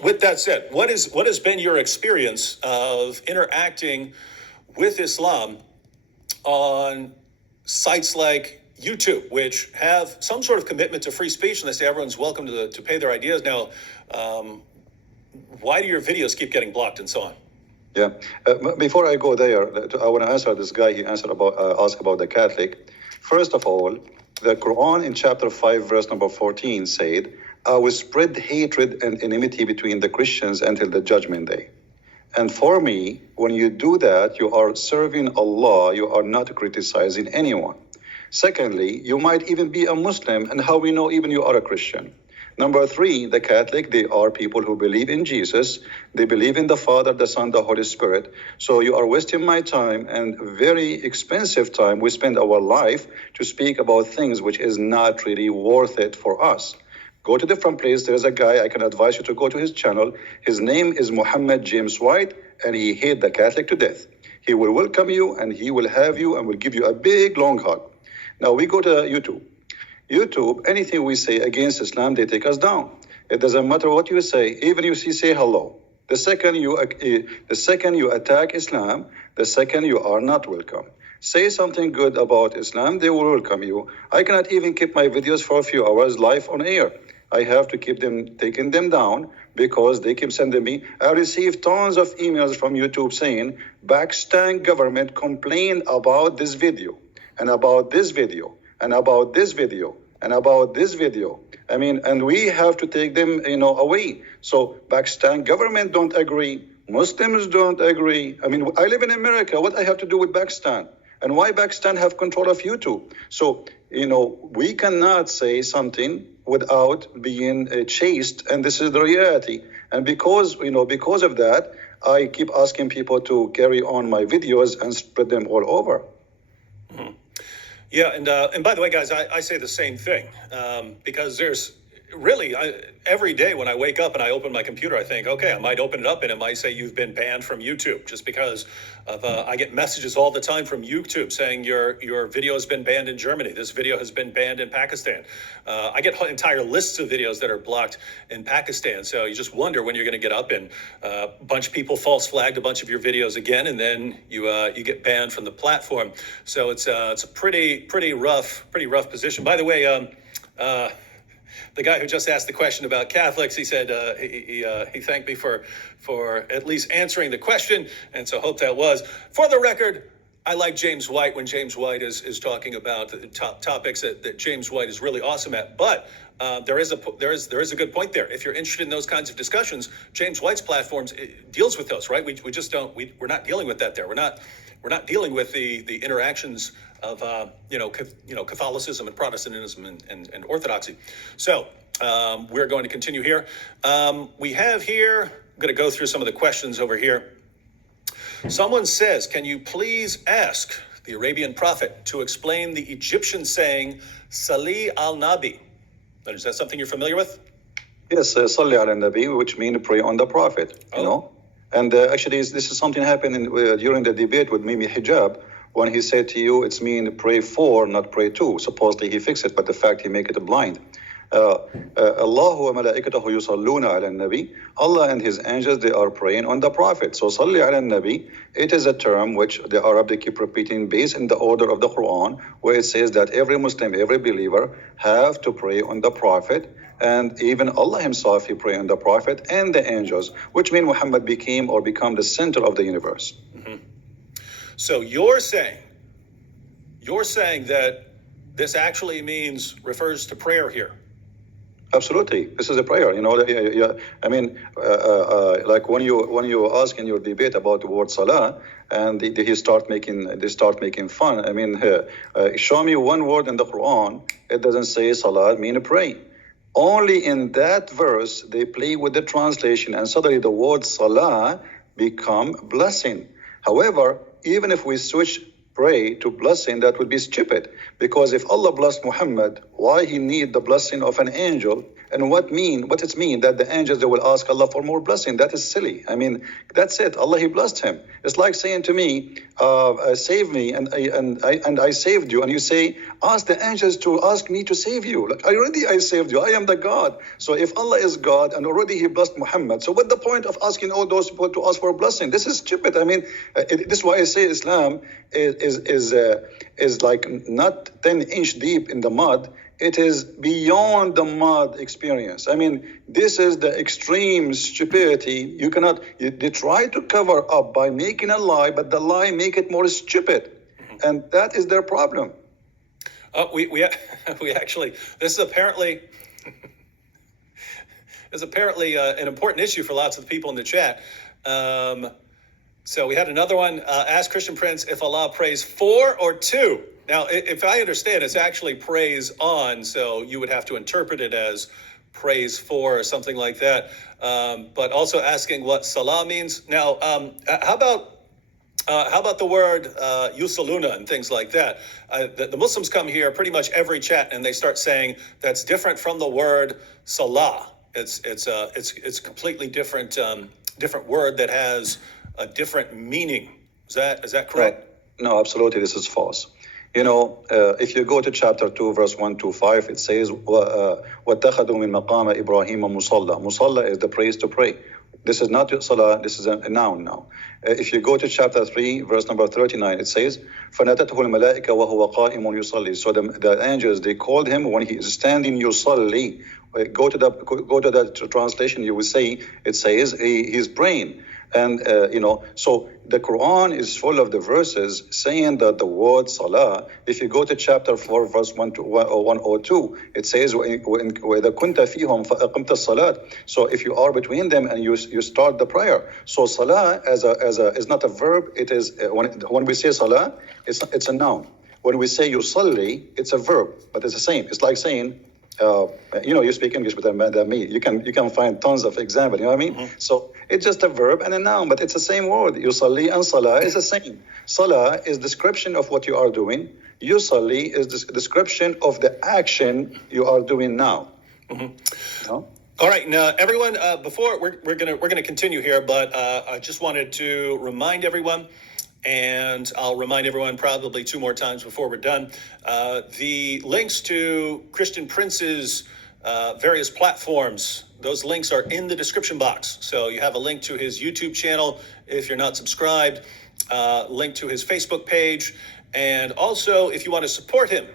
with that said, what has been your experience of interacting with Islam on sites like YouTube, which have some sort of commitment to free speech, and they say everyone's welcome to pay their ideas. Now, why do your videos keep getting blocked and so on? Yeah. Before I go there, I want to answer this guy. He answered asked about the Catholic. First of all, the Quran in chapter 5, verse number 14 said, I will spread hatred and enmity between the Christians until the judgment day. And for me, when you do that, you are serving Allah, you are not criticizing anyone. Secondly, you might even be a Muslim, and how we know even you are a Christian. Number three, the Catholic, they are people who believe in Jesus. They believe in the Father, the Son, the Holy Spirit. So you are wasting my time and very expensive time. We spend our life to speak about things which is not really worth it for us. Go to different place. There's a guy, I can advise you to go to his channel. His name is Muhammad James White, and he hate the Catholic to death. He will welcome you, and he will have you and will give you a big, long hug. Now we go to YouTube. YouTube, anything we say against Islam, they take us down. It doesn't matter what you say, even if you say hello. The second you attack Islam, the second you are not welcome. Say something good about Islam, they will welcome you. I cannot even keep my videos for a few hours live on air. I have to keep taking them down because they keep sending me. I receive tons of emails from YouTube saying, Pakistan government complained about this video, and about this video, and about this video, and about this video. I mean, and we have to take them, away. So Pakistan government don't agree. Muslims don't agree. I mean, I live in America. What I have to do with Pakistan? And why Pakistan have control of YouTube? So, we cannot say something without being chased, and this is the reality. And because of that, I keep asking people to carry on my videos and spread them all over. Mm-hmm. Yeah, and by the way, guys, I say the same thing because there's really every day when I wake up and I open my computer, I think, okay, I might open it up and it might say you've been banned from YouTube, just because of I get messages all the time from YouTube saying your video has been banned in Germany. This video has been banned in Pakistan. I get entire lists of videos that are blocked in Pakistan. So you just wonder when you're going to get up and a bunch of people false flagged a bunch of your videos again, and then you get banned from the platform. So it's a pretty rough position. By the way, the guy who just asked the question about Catholics, he said he thanked me for at least answering the question, and so hope that was. For the record, I like James White when James White is talking about the top topics that James White is really awesome at. But there is a good point there. If you're interested in those kinds of discussions, James White's platforms deals with those, right? We just don't. We're not dealing with that there. We're not dealing with the interactions of Catholicism and Protestantism and Orthodoxy. So we're going to continue here. We have here. I'm going to go through some of the questions over here. Someone says, can you please ask the Arabian prophet to explain the Egyptian saying, Salli al-Nabi? Is that something you're familiar with? Yes, Salli al-Nabi, which means pray on the prophet, And actually, this is something happened during the debate with Mimi Hijab, when he said to you, it's mean pray for, not pray to. Supposedly he fixed it, but the fact he make it blind. Allahu wa malaikatahu yusalluna ala nabi. Allah and his angels, they are praying on the prophet. So salli ala nabi, it is a term which the Arab, they keep repeating based in the order of the Quran, where it says that every Muslim, every believer have to pray on the prophet. And even Allah himself, he prayed on the prophet and the angels, which means Muhammad became the center of the universe. Mm-hmm. So you're saying that this actually refers to prayer here. Absolutely, this is a prayer. I mean, like when you ask in your debate about the word salah, and they start making fun. I mean, show me one word in the Quran. It doesn't say salah mean pray. Only in that verse they play with the translation, and suddenly the word salah become blessing. However, even if we switch pray to blessing, that would be stupid, because if Allah blessed Muhammad, why he need the blessing of an angel, and what it mean that the angels, they will ask Allah for more blessing. That is silly. I mean, that's it. Allah, he blessed him. It's like saying to me, save me, and I saved you, and you say, ask the angels to ask me to save you. Like, I saved you. I am the God. So if Allah is God and already he blessed Muhammad, so what the point of asking all those people to ask for a blessing? This is stupid. I mean, this is why I say Islam is like not 10-inch deep in the mud. It is beyond the mud experience. I mean, this is the extreme stupidity. They try to cover up by making a lie, but the lie make it more stupid. And that is their problem. We actually, this is apparently an important issue for lots of the people in the chat. So we had another one. Ask Christian Prince if Allah prays for or to. Now, if I understand, it's actually praise on, so you would have to interpret it as praise for or something like that. But also asking what salah means. Now, how about the word yusaluna and things like that? The Muslims come here pretty much every chat and they start saying that's different from the word salah. It's a completely different word that has a different meaning. Is that correct? No, absolutely. This is false. You know, if you go to chapter 2, verse 1 to 5, it says, وَاتَّخَذُوا مِن مَقَامَ إِبْرَاهِيمَ مُصَلَّى. Musalla is the place to pray. This is not salah, this is a noun now. If you go to chapter 3, verse number 39, it says, فَنَتَتْهُ الْمَلَائِكَ وَهُوَ قَائِمٌ يُصَلِّي. So the angels, they called him when he is standing yusalli. Go to the translation, you will see, it says he's praying. And, so the Quran is full of the verses saying that the word salah, if you go to chapter 4, verse 102, it says, وَإِذَا كُنْتَ فِيهُمْ فَأَقِمْتَ الصَّلَاةِ. So if you are between them and you start the prayer. So salah is not a verb. It is, when we say salah, it's a noun. When we say yusalli, it's a verb, but it's the same. It's like saying, you speak English better than me. You can find tons of examples. You know what I mean? Mm-hmm. So it's just a verb and a noun, but it's the same word. Yusalli and salah is the same. Salah is description of what you are doing. Yusalli is the description of the action you are doing now. Mm-hmm. No? All right, now everyone. Before we're gonna continue here, but I just wanted to remind everyone. And I'll remind everyone probably 2 more times before we're done. The links to Christian Prince's various platforms, those links are in the description box. So you have a link to his YouTube channel if you're not subscribed, link to his Facebook page. And also, if you want to support him,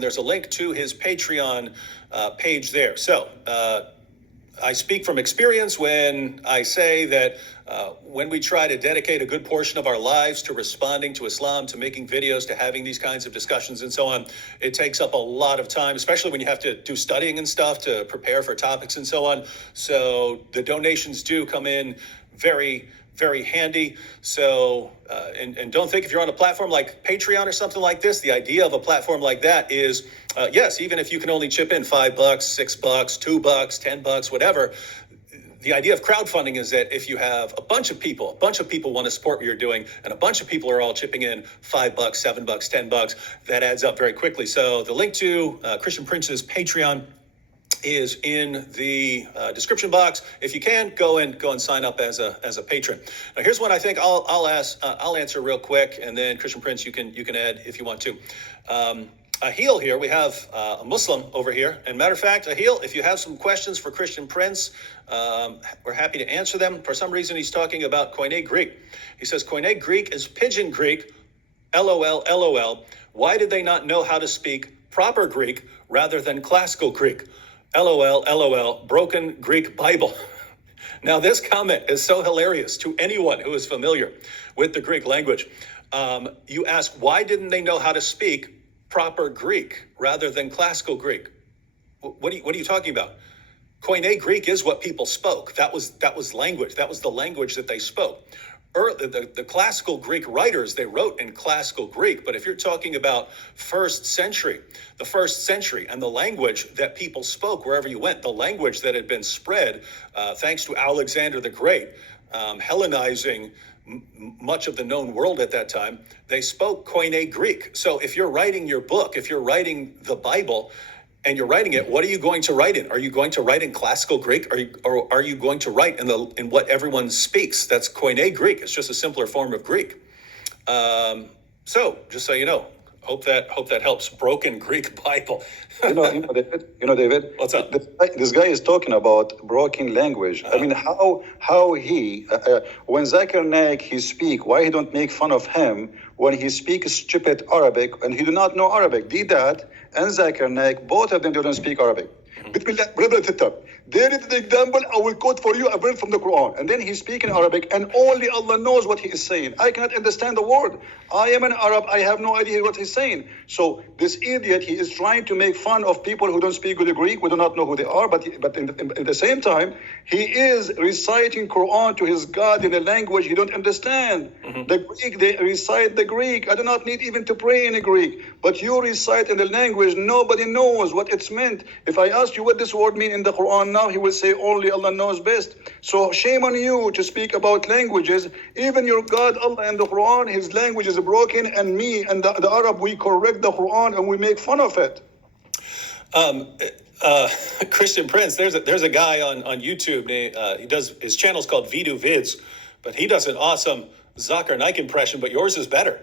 there's a link to his Patreon page there. So I speak from experience when I say that when we try to dedicate a good portion of our lives to responding to Islam, to making videos, to having these kinds of discussions and so on, it takes up a lot of time, especially when you have to do studying and stuff to prepare for topics and so on. So the donations do come in very, very handy. So, and don't think if you're on a platform like Patreon or something like this, the idea of a platform like that is, yes, even if you can only chip in $5, $6, $2, $10, whatever, the idea of crowdfunding is that if you have a bunch of people want to support what you're doing, and a bunch of people are all chipping in $5, $7, $10, that adds up very quickly. So the link to Christian Prince's Patreon is in the description box. If you can, go and sign up as a patron. Now, here's one I think I'll answer real quick, and then Christian Prince, you can add if you want to. Ahil here, we have a Muslim over here. And matter of fact, Ahil, if you have some questions for Christian Prince, we're happy to answer them. For some reason, he's talking about Koine Greek. He says, Koine Greek is Pidgin Greek, LOL, LOL. Why did they not know how to speak proper Greek rather than classical Greek? LOL, LOL, broken Greek Bible. Now, this comment is so hilarious to anyone who is familiar with the Greek language. You ask, why didn't they know how to speak proper Greek rather than classical Greek? What are you talking about? Koine Greek is what people spoke. That was language. That was the language that they spoke. The classical Greek writers, they wrote in classical Greek. But if you're talking about the first century and the language that people spoke wherever you went, the language that had been spread thanks to Alexander the Great, Hellenizing much of the known world at that time, they spoke Koine Greek. So if you're writing your book, if you're writing the Bible, and you're writing it, what are you going to write in? Are you going to write in classical Greek, or are you going to write in what everyone speaks? That's Koine Greek. It's just a simpler form of Greek. So just so you know, hope that helps. Broken Greek Bible. David. What's up? This guy is talking about broken language. I mean, how he when Zakir Naik he speak, why he don't make fun of him when he speaks stupid Arabic and he do not know Arabic? Didat and Zakir Naik, both of them don't speak Arabic. There is the example. I will quote for you a verse from the Quran. And then he's speaking Arabic, and only Allah knows what he is saying. I cannot understand the word. I am an Arab. I have no idea what he's saying. So this idiot, he is trying to make fun of people who don't speak good Greek. We do not know who they are. But at the same time, he is reciting Quran to his God in a language he don't understand. The Greek, they recite the Greek. I do not need even to pray in a Greek. But you recite in the language nobody knows what it's meant. If I ask you what this word means in the Quran now, he will say only Allah knows best. So shame on you to speak about languages. Even your God, Allah, in the Quran, his language is broken, and me and the Arab, we correct the Quran and we make fun of it. Christian Prince, there's a guy on YouTube. He does, his channel's called Vidu Vids, but he does an awesome Zakir Naik impression, but yours is better.